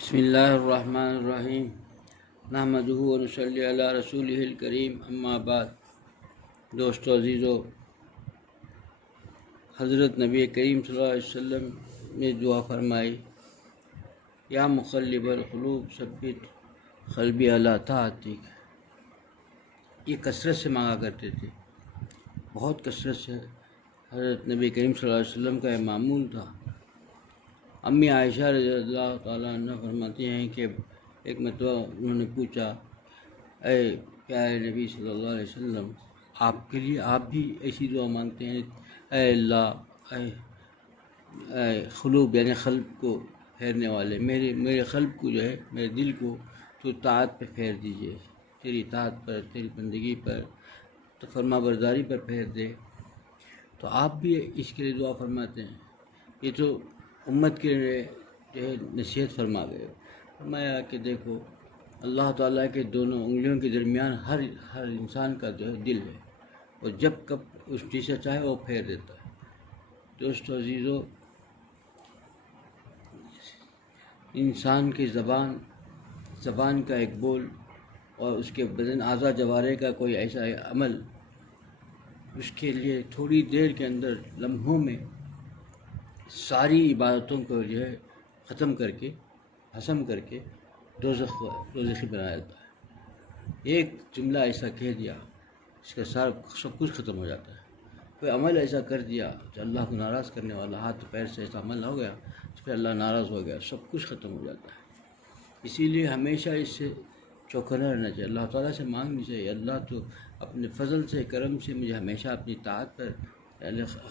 بسم اللہ الرحمن الرحیم نحمدہ و نصلی علی رسولہ الکریم اما بعد۔ دوستو عزیزو، حضرت نبی کریم صلی اللہ علیہ وسلم نے دعا فرمائی، یا مقلب القلوب ثبت قلبی علی طاعتک۔ یہ کثرت سے مانگا کرتے تھے، بہت کثرت سے۔ حضرت نبی کریم صلی اللہ علیہ وسلم کا یہ معمول تھا۔ امی عائشہ رضی اللہ تعالیٰ عنہ فرماتی ہیں کہ ایک مرتبہ انہوں نے پوچھا، اے پیارے نبی صلی اللہ علیہ وسلم، آپ کے لیے آپ بھی ایسی دعا مانگتے ہیں؟ اے اللہ، اے قلوب یعنی قلب کو پھیرنے والے، میرے قلب کو جو ہے، میرے دل کو تو طاعت پہ پھیر دیجیے، تیری طاعت پر، تیری بندگی پر، تو فرما برداری پر پھیر دے۔ تو آپ بھی اس کے لیے دعا فرماتے ہیں؟ یہ تو امت کے لیے جو ہے نصیحت فرما گئے۔ فرمایا کہ دیکھو، اللہ تعالیٰ کے دونوں انگلیوں کے درمیان ہر انسان کا جو ہے دل ہے، اور جب کب اس جسے چاہے وہ پھیر دیتا ہے۔ دوستو عزیزو، انسان کی زبان کا ایک بول اور اس کے بدن اعضاء جوارح کا کوئی ایسا عمل، اس کے لیے تھوڑی دیر کے اندر، لمحوں میں ساری عبادتوں کو جو ہے ختم کر کے، حسم کر کے دوزخی بنا دیتا ہے۔ ایک جملہ ایسا کہہ دیا، اس کا سب کچھ ختم ہو جاتا ہے۔ کوئی عمل ایسا کر دیا جو اللہ کو ناراض کرنے والا، ہاتھ پیر سے ایسا عمل ہو گیا اس پہ اللہ ناراض ہو گیا، سب کچھ ختم ہو جاتا ہے۔ اسی لیے ہمیشہ اس سے چوکنا رہنا چاہیے، اللہ تعالیٰ سے مانگنی چاہیے، اللہ تو اپنے فضل سے، کرم سے مجھے ہمیشہ اپنی طاعت پر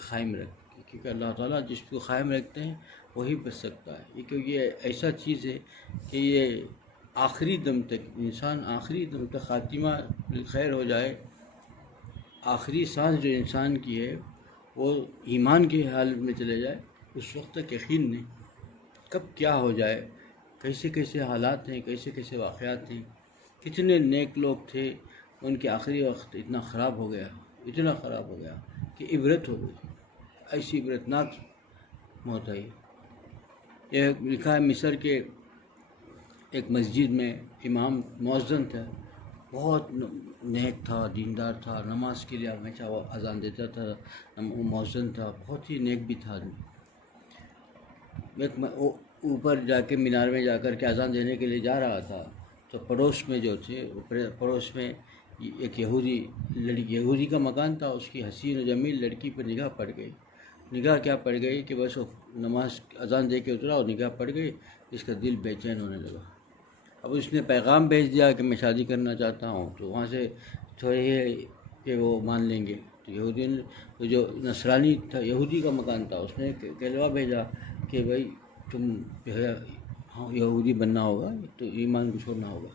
قائم رکھ، کیونکہ اللہ تعالیٰ جس کو قائم رکھتے ہیں وہی بچ سکتا ہے۔ کیونکہ یہ ایسا چیز ہے کہ یہ آخری دم تک، انسان آخری دم تک خاتمہ خیر ہو جائے، آخری سانس جو انسان کی ہے وہ ایمان کی حالت میں چلے جائے، اس وقت تک یقین نہیں کب کیا ہو جائے، کیسے کیسے حالات ہیں، کیسے کیسے واقعات ہیں۔ کتنے نیک لوگ تھے، ان کے آخری وقت اتنا خراب ہو گیا کہ عبرت ہو گئی، ایسی عبرتناک موت آئی۔ یہ لکھا ہے مصر کے ایک مسجد میں امام مؤذن تھا، بہت نیک تھا، دیندار تھا، نماز کے لیے ہمیشہ وہ اذان دیتا تھا، وہ مؤذن تھا، بہت ہی نیک بھی تھا آدمی۔ اوپر جا کے مینار میں جا کر کے اذان دینے کے لیے جا رہا تھا، تو پڑوس میں جو تھے، پڑوس میں ایک یہودی کا مکان تھا، اس کی حسین و جمیل لڑکی پر نگاہ پڑ گئی۔ نگاہ کیا پڑ گئی کہ بس وہ نماز اذان دے کے اترا اور نگاہ پڑ گئی، اس کا دل بے چین ہونے لگا۔ اب اس نے پیغام بھیج دیا کہ میں شادی کرنا چاہتا ہوں، تو وہاں سے تھوڑے ہی کہ وہ مان لیں گے۔ تو یہودی جو نصرانی تھا، یہودی کا مکان تھا، اس نے کہلوا بھیجا کہ بھائی تم جو ہے یہودی بننا ہوگا، تو ایمان کو چھوڑنا ہوگا۔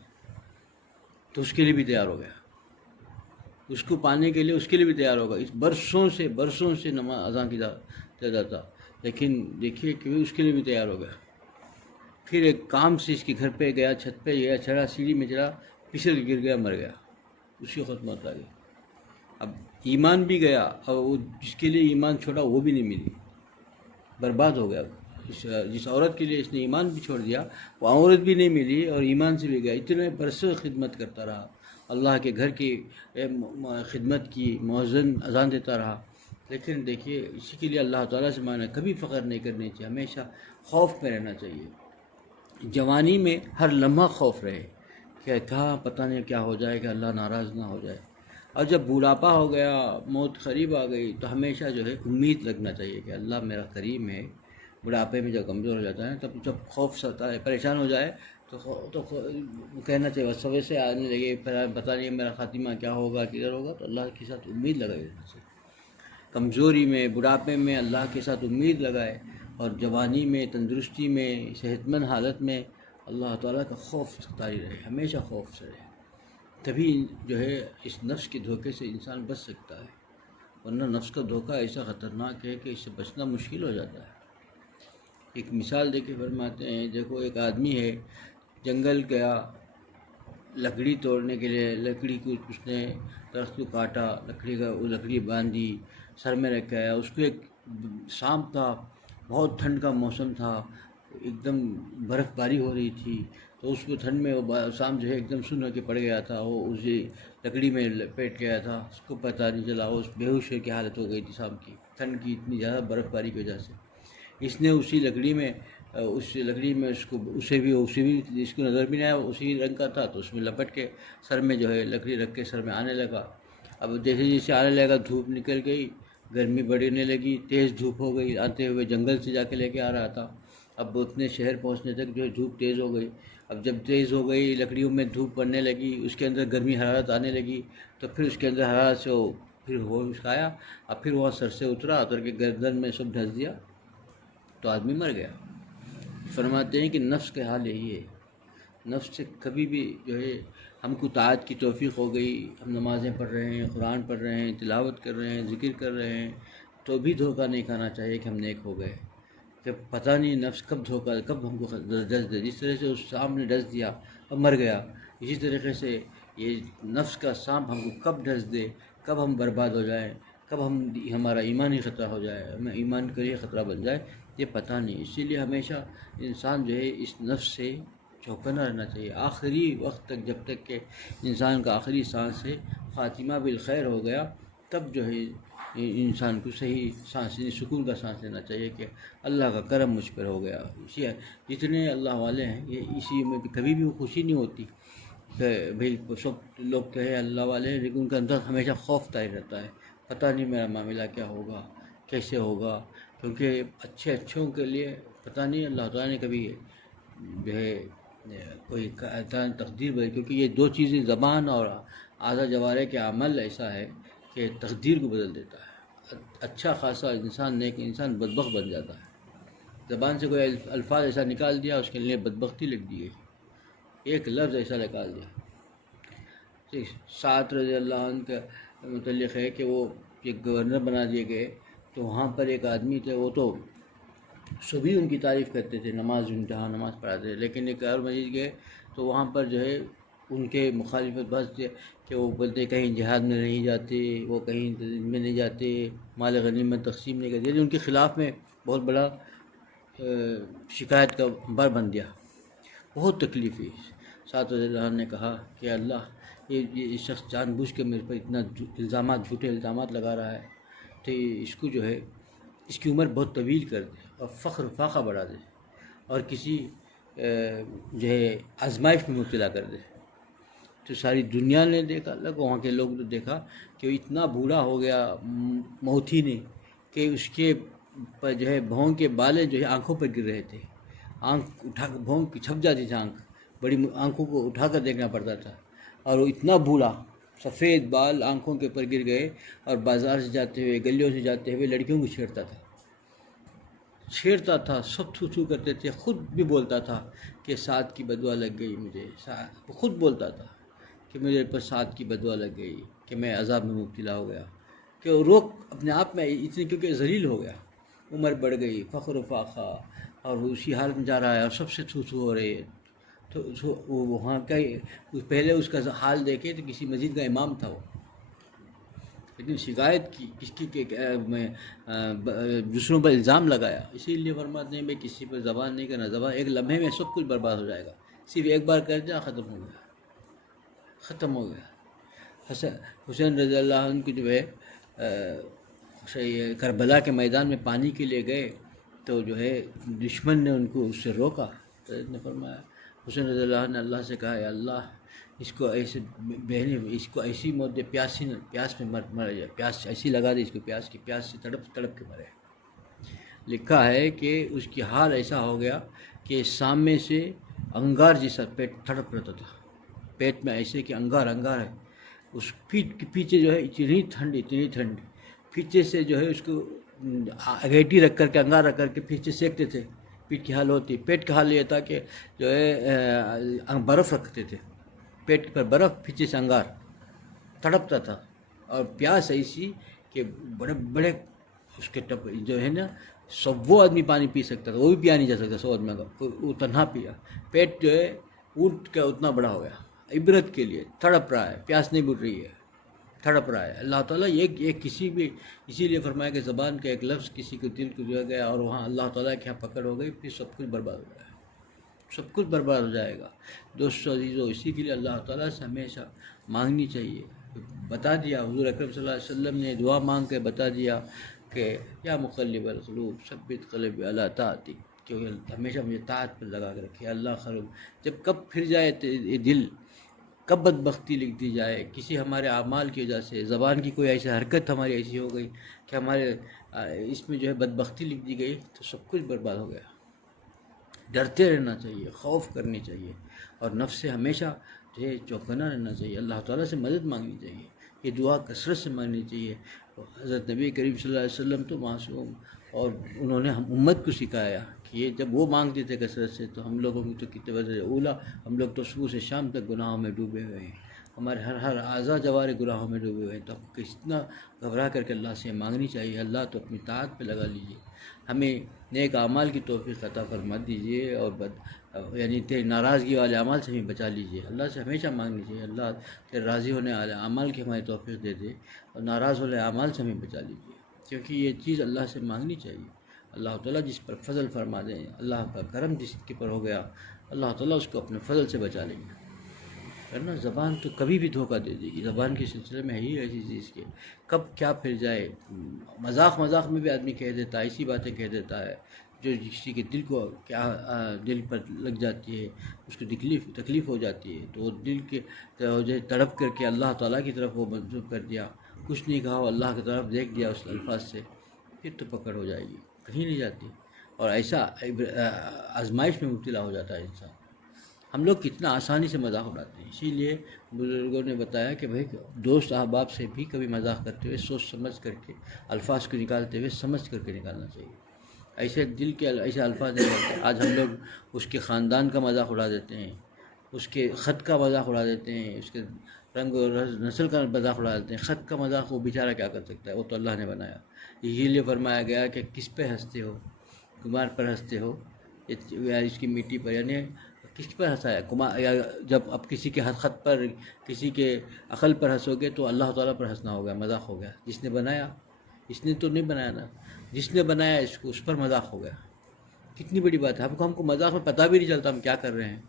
تو اس کے لیے بھی تیار ہو گیا، اس کو پانے کے لیے اس کے لیے بھی تیار ہوگا۔ اس برسوں سے نماز اذان کی جاتا تھا، لیکن دیکھیے کہ اس کے لیے بھی تیار ہو گیا۔ پھر ایک کام سے اس کے گھر پہ گیا، چھت پہ گیا، چڑھا، سیڑھی میں چڑھا، پھسل گر گیا، مر گیا، اسی وقت موت آ گئی۔ اب ایمان بھی گیا، اور وہ جس کے لیے ایمان چھوڑا وہ بھی نہیں ملی، برباد ہو گیا۔ جس عورت کے لیے اس نے ایمان بھی چھوڑ دیا، وہ عورت بھی نہیں ملی اور ایمان سے بھی گیا۔ اتنے برسوں خدمت کرتا رہا، اللہ کے گھر کی خدمت کی، مؤذن اذان دیتا رہا، لیکن دیکھیے اسی کے لیے اللہ تعالیٰ سے مانگنا، کبھی فخر نہیں کرنی چاہیے، ہمیشہ خوف میں رہنا چاہیے۔ جوانی میں ہر لمحہ خوف رہے کہ کہاں پتہ نہیں کیا ہو جائے کہ اللہ ناراض نہ ہو جائے، اور جب بوڑھاپا ہو گیا، موت قریب آ گئی، تو ہمیشہ جو ہے امید رکھنا چاہیے کہ اللہ میرا کریم ہے۔ بڑھاپے میں جب کمزور ہو جاتا ہے، تب جب خوف ستا ہے، پریشان ہو جائے، تو کہنا چاہیے، صبح سے آنے لگے، پتہ نہیں میرا خاتمہ کیا ہوگا، کدھر ہوگا، تو اللہ کے ساتھ امید لگائے رہنا چاہیے۔ کمزوری میں، بڑھاپے میں اللہ کے ساتھ امید لگائے، اور جوانی میں، تندرستی میں، صحت مند حالت میں اللہ تعالیٰ کا خوف طاری رہے، ہمیشہ خوف سے رہے، تبھی جو ہے اس نفس کے دھوکے سے انسان بچ سکتا ہے، ورنہ نفس کا دھوکہ ایسا خطرناک ہے کہ اس سے بچنا مشکل ہو جاتا ہے۔ ایک مثال دے کے فرماتے ہیں، دیکھو ایک آدمی ہے، جنگل گیا لکڑی توڑنے کے لیے، لکڑی کو اس نے درخت کو کاٹا، لکڑی باندھی، سر میں رکھ کے آیا، اس کو ایک شام تھا، بہت ٹھنڈ کا موسم تھا، ایک دم برف باری ہو رہی تھی، تو اس میں ٹھنڈ میں وہ شام جو ہے ایک دم سن ہو کے پڑ گیا تھا، وہ اسی لکڑی میں لپیٹ گیا تھا، اس کو پتہ نہیں چلا، وہ بے ہوش کی حالت ہو گئی تھی شام کی، ٹھنڈ کی اتنی زیادہ برف باری کی وجہ سے۔ اس نے اسی لکڑی میں اسے بھی اس کو نظر بھی نہیں آیا، اسی رنگ کا تھا، تو اس میں لپٹ کے سر میں جو ہے لکڑی رکھ کے سر میں آنے لگا۔ اب جیسے جیسے آنے لگا دھوپ نکل گئی، گرمی بڑھنے لگی، تیز دھوپ ہو گئی، آتے ہوئے جنگل سے جا کے لے کے آ رہا تھا۔ اب اتنے شہر پہنچنے تک جو ہے دھوپ تیز ہو گئی۔ اب جب تیز ہو گئی، لکڑیوں میں دھوپ پڑنے لگی، اس کے اندر گرمی حرارت آنے لگی، تو پھر اس کے اندر حرارت سے وہ پھر ہوش آیا، اب پھر وہاں سر سے اتر کے گردن میں سب ڈھس دیا، تو آدمی مر گیا۔ فرماتے ہیں کہ نفس کا حال یہی ہے، نفس سے کبھی بھی جو ہے ہم کو طاعت کی توفیق ہو گئی، ہم نمازیں پڑھ رہے ہیں، قرآن پڑھ رہے ہیں، تلاوت کر رہے ہیں، ذکر کر رہے ہیں، تو بھی دھوکہ نہیں کھانا چاہیے کہ ہم نیک ہو گئے، کہ پتہ نہیں نفس کب ہم کو ڈس دے۔ جس طرح سے اس سانپ نے ڈس دیا اور مر گیا، اسی طریقے سے یہ نفس کا سانپ ہم کو کب ڈس دے، کب ہم برباد ہو جائیں، کب ہمارا ایمان ہی خطرہ ہو جائے، ہمیں ایمان کے لیے خطرہ بن جائے، یہ پتہ نہیں۔ اسی لیے ہمیشہ انسان جو ہے اس نفس سے چوکنا رہنا چاہیے آخری وقت تک، جب تک کہ انسان کا آخری سانس ہے، خاتمہ بالخیر ہو گیا، تب جو ہے انسان کو صحیح سانس سکون کا سانس لینا چاہیے کہ اللہ کا کرم مجھ پر ہو گیا۔ اسی جتنے اللہ والے ہیں یہ اسی میں بھی کبھی بھی خوشی نہیں ہوتی کہ بھئی سب لوگ کہے اللہ والے ہیں، لیکن ان کے اندر ہمیشہ خوف طاری رہتا ہے، پتہ نہیں میرا معاملہ کیا ہوگا، کیسے ہوگا، کیونکہ اچھوں کے لیے پتہ نہیں اللہ تعالیٰ نے کبھی جو ہے کوئی تقدیر بدل، کیونکہ یہ دو چیزیں زبان اور اعضاء جوارح کے عمل ایسا ہے کہ تقدیر کو بدل دیتا ہے۔ اچھا خاصا انسان نیک انسان بدبخت بن جاتا ہے، زبان سے کوئی الفاظ ایسا نکال دیا اس کے لیے بدبختی لکھ دی گئی، ایک لفظ ایسا نکال دیا۔ سعد رضی اللہ عنہ کے متعلق ہے کہ وہ ایک گورنر بنا دیے گئے، تو وہاں پر ایک آدمی تھے، وہ تو سبھی ان کی تعریف کرتے تھے، نماز جہاں نماز پڑھاتے تھے، لیکن ایک اور مسجد گئے تو وہاں پر جو ہے ان کے مخالفت بس کہ وہ بولتے کہیں جہاد میں نہیں جاتے، وہ کہیں میں نہیں جاتے، مال غنیمت تقسیم نہیں کرتے، ان کے خلاف میں بہت بڑا شکایت کا بار بن گیا، بہت تکلیف ہوئی۔ سعد رضی اللہ عنہ نے کہا کہ اللہ یہ شخص جان بوجھ کے میرے پر اتنا جھوٹے الزامات لگا رہا ہے، تو اس کو جو ہے اس کی عمر بہت طویل کر دے اور فخر فاقہ بڑھا دے اور کسی جو ہے آزمائش میں مبتلا کر دے۔ تو ساری دنیا نے دیکھا، وہاں کے لوگ نے دیکھا کہ وہ اتنا بوڑھا ہو گیا موتی نے کہ اس کے پر جو ہے بھونگ کے بالیں جو ہے آنکھوں پر گر رہے تھے، آنکھ اٹھا کر بھونگ کی چھپ جاتی تھی، بڑی آنکھوں کو اٹھا کر دیکھنا پڑتا تھا، اور وہ اتنا بوڑھا سفید بال آنکھوں کے اوپر گر گئے، اور بازار سے جاتے ہوئے گلیوں سے جاتے ہوئے لڑکیوں کو چھیڑتا تھا، سب تھو تھو کرتے تھے، خود بھی بولتا تھا کہ سعد کی بدعا لگ گئی مجھے، خود بولتا تھا کہ میرے پر سعد کی بدعا لگ گئی، کہ میں عذاب میں مبتلا ہو گیا، کہ وہ روک اپنے آپ میں اتنی، کیونکہ ذلیل ہو گیا، عمر بڑھ گئی، فخر و فاقہ، اور اسی حال میں جا رہا ہے اور سب سے تھو تھو ہو رہی ہے۔ تو وہاں کا پہلے اس کا حال دیکھے تو کسی مسجد کا امام تھا وہ، لیکن شکایت کی کس کی کہ میں دوسروں پر الزام لگایا۔ اسی لیے فرماتے ہیں بھائی کسی پر زبان نہیں کرنا، زبان ایک لمحے میں سب کچھ برباد ہو جائے گا، صرف ایک بار کر دیا ختم ہو گیا۔ حسین رضی اللہ عنہ کو جو ہے کربلا کے میدان میں پانی کے لیے گئے، تو جو ہے دشمن نے ان کو اس سے روکا، تو نے فرمایا، حسین رضی اللہ عنہ نے اللہ سے کہا، اے اللہ اس کو ایسے بہنے، اس کو ایسی موت دے، پیاس میں مر جائے، پیاس ایسی لگا دے اس کو، پیاس سے تڑپ کے مرے۔ لکھا ہے کہ اس کی حال ایسا ہو گیا کہ سامنے سے انگار جیسا پیٹ تڑپ رہتا تھا، پیٹ میں ایسے کہ انگار ہے، اس پیٹ کے پیچھے جو ہے اتنی ٹھنڈ، پیچھے سے جو ہے اس کو اگیٹی رکھ کر کے، انگار رکھ کر کے پیچھے سینکتے تھے، پیٹ کی حال ہوتی۔ پیٹ کا حال یہ تھا کہ جو ہے برف رکھتے تھے، پیٹ پر برف، پیچھے سے انگار، تڑپتا تھا، اور پیاس ایسی کہ بڑے بڑے اس کے ٹپ جو ہے نا، وہ آدمی پانی پی سکتا تھا، وہ بھی پیا نہیں جا سکتا 100 آدمی کا، وہ تنہا پیا، پیٹ جو ہے اونٹ کا اتنا بڑا ہو گیا، عبرت کے لیے تڑپ رہا ہے، پیاس نہیں بجھ رہی ہے، تڑپ رہا ہے. اللہ تعالیٰ ایک کسی بھی اسی لیے فرمایا کہ زبان کا ایک لفظ کسی کو دل کو جو گیا اور وہاں اللہ تعالیٰ کے یہاں پکڑ ہو گئی، پھر سب کچھ برباد ہو جائے گا، سب کچھ برباد ہو جائے گا. دوستو عزیزو، اسی کے لیے اللہ تعالیٰ سے ہمیشہ مانگنی چاہیے. بتا دیا حضور اکرم صلی اللہ علیہ وسلم نے دعا مانگ کے بتا دیا کہ یا مقلب القلوب ثبت قلبی علی طاعتک، کہ ہمیشہ مجھے طاعت پر لگا کے رکھے. اللہ خیر، جب کب پھر جائے یہ دل، کب بدبختی لکھ دی جائے کسی ہمارے اعمال کی وجہ سے، زبان کی کوئی ایسی حرکت ہماری ایسی ہو گئی کہ ہمارے اس میں جو ہے بدبختی لکھ دی گئی، تو سب کچھ برباد ہو گیا. ڈرتے رہنا چاہیے، خوف کرنی چاہیے، اور نفس سے ہمیشہ جو ہے چوکنا رہنا چاہیے. اللہ تعالیٰ سے مدد مانگنی چاہیے. یہ دعا کثرت سے مانگنی چاہیے. حضرت نبی کریم صلی اللہ علیہ وسلم تو معصوم، اور انہوں نے ہم امت کو سکھایا کہ یہ جب وہ مانگتے تھے کثرت سے، تو ہم لوگوں کی تو کتنے وجہ اولا، ہم لوگ تو صبح سے شام تک گناہوں میں ڈوبے ہوئے ہیں، ہمارے ہر اعضاء جوارے گناہوں میں ڈوبے ہوئے ہیں. تو ہم کو کتنا گھبرا کر کے اللہ سے مانگنی چاہیے. اللہ تو اپنی طاعت پہ لگا لیجیے، ہمیں نیک اعمال کی توفیق عطا فرما دیجیے، اور یعنی تیری ناراضگی والے اعمال سے ہمیں بچا لیجیے. اللہ سے ہمیشہ مانگنی چاہیے اللہ تیرے راضی ہونے والے اعمال کی ہماری توفیق دے دے، اور ناراض ہونے اعمال سے ہمیں بچا لیجیے. کیونکہ یہ چیز اللہ سے مانگنی چاہیے. اللہ تعالیٰ جس پر فضل فرما دیں، اللہ کا کرم جس کے پر ہو گیا، اللہ تعالیٰ اس کو اپنے فضل سے بچا لیں گے. ورنہ زبان تو کبھی بھی دھوکہ دے دے گی. زبان کے سلسلے میں ہے ہی ایسی چیز کے کب کیا پھر جائے. مذاق میں بھی آدمی کہہ دیتا ہے، ایسی باتیں کہہ دیتا ہے جو کسی کے دل کو کیا دل پر لگ جاتی ہے، اس کو تکلیف ہو جاتی ہے. تو وہ دل کے جو تڑپ کر کے اللہ تعالیٰ کی طرف وہ منسوخ کر دیا، کچھ نہیں کہا، وہ اللہ کی طرف دیکھ دیا اس الفاظ سے، پھر تو پکڑ ہو جائے گی، کہیں نہیں جاتی. اور ایسا آزمائش میں مبتلا ہو جاتا ہے انسان. ہم لوگ کتنا آسانی سے مذاق اڑاتے ہیں. اسی لیے بزرگوں نے بتایا کہ بھائی دوست احباب سے بھی کبھی مذاق کرتے ہوئے سوچ سمجھ کر کے الفاظ کو نکالتے ہوئے سمجھ کر کے نکالنا چاہیے. ایسے دل کے ایسے الفاظ نہیں کرتے. آج ہم لوگ اس کے خاندان کا مذاق اڑا دیتے ہیں، اس کے خط کا مذاق اڑا دیتے ہیں، اس کے رنگ و نسل کا مذاق اڑا دیتے ہیں. خط کا مذاق وہ بیچارہ کیا کر سکتا ہے، وہ تو اللہ نے بنایا. اسی لیے فرمایا گیا کہ کس پہ ہنستے ہو، کمار پر ہنستے ہو یا اس کی مٹی پر، یعنی کس پر ہنسا ہے. یا جب اب کسی کے خط پر، کسی کے عقل پر ہنسو گے تو اللہ تعالیٰ پر ہنسنا ہو گیا، مذاق ہو گیا. جس نے بنایا، اس نے تو نہیں بنایا نا، جس نے بنایا اس پر مذاق ہو گیا. کتنی بڑی بات ہے. ہم کو مذاق میں پتہ بھی نہیں چلتا ہم کیا کر رہے ہیں،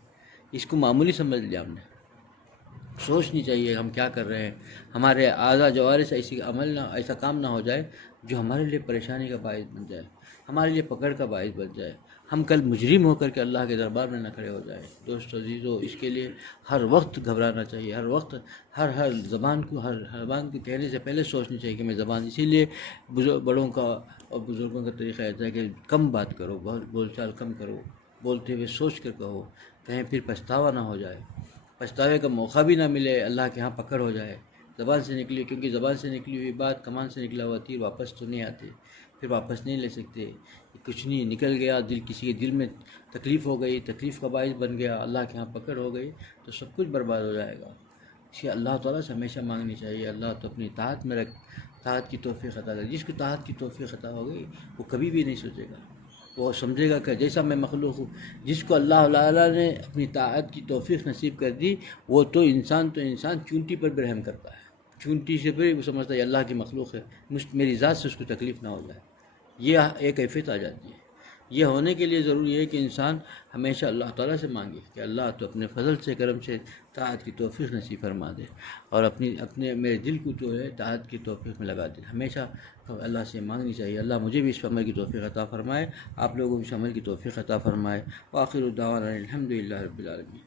اس کو معمولی سمجھ لیا ہم نے. سوچنی چاہیے ہم کیا کر رہے ہیں. ہمارے اعضاء جوارے سے ایسا کام نہ ہو جائے جو ہمارے لیے پریشانی کا باعث بن جائے، ہمارے لیے پکڑ کا باعث بن جائے. ہم کل مجرم ہو کر کے اللہ کے دربار میں نہ کھڑے ہو جائیں. دوست عزیزو، اس کے لیے ہر وقت گھبرانا چاہیے. ہر وقت ہر زبان کو کہنے سے پہلے سوچنی چاہیے کہ میں زبان. اسی لیے بڑوں کا اور بزرگوں کا طریقہ ایسا ہے کہ کم بات کرو، بہت بول چال کم کرو، بولتے ہوئے سوچ کر کہو، کہیں پھر پچھتاوا نہ ہو جائے، پچھتاوے کا موقع بھی نہ ملے، اللہ کے ہاں پکڑ ہو جائے. زبان سے نکلی، کیونکہ زبان سے نکلی ہوئی بات، کمان سے نکلا ہوا تیر واپس تو نہیں آتے، پھر واپس نہیں لے سکتے. کچھ نہیں نکل گیا، کسی کے دل میں تکلیف ہو گئی، تکلیف کا باعث بن گیا، اللہ کے ہاں پکڑ ہو گئی، تو سب کچھ برباد ہو جائے گا. اس لیے اللہ تعالیٰ سے ہمیشہ مانگنی چاہیے. اللہ تو اپنی طاعت میں رکھ، طاعت کی توفیق عطا کرے. جس کو طاعت کی توفیق عطا ہو گئی وہ کبھی بھی نہیں سوچے گا، وہ سمجھے گا کہ جیسا میں مخلوق ہوں. جس کو اللہ تعالیٰ نے اپنی طاعت کی توفیق نصیب کر دی، وہ تو انسان چونٹی پر بھی رحم کرتا ہے. چونٹی سے بھی وہ سمجھتا ہے اللہ کی مخلوق ہے، میری ذات سے اس کو تکلیف نہ ہو جائے. یہ ایک کیفیت آ جاتی ہے. یہ ہونے کے لیے ضروری ہے کہ انسان ہمیشہ اللہ تعالیٰ سے مانگے کہ اللہ تو اپنے فضل سے، کرم سے طاعت کی توفیق نصیب فرما دے، اور اپنے میرے دل کو جو ہے طاعت کی توفیق میں لگا دے. ہمیشہ اللہ سے مانگنی چاہیے. اللہ مجھے بھی اس عمل کی توفیق عطا فرمائے، آپ لوگوں کو اس عمل کی توفیق عطا فرمائے. وآخر دعوانا الحمدللہ رب العالمین.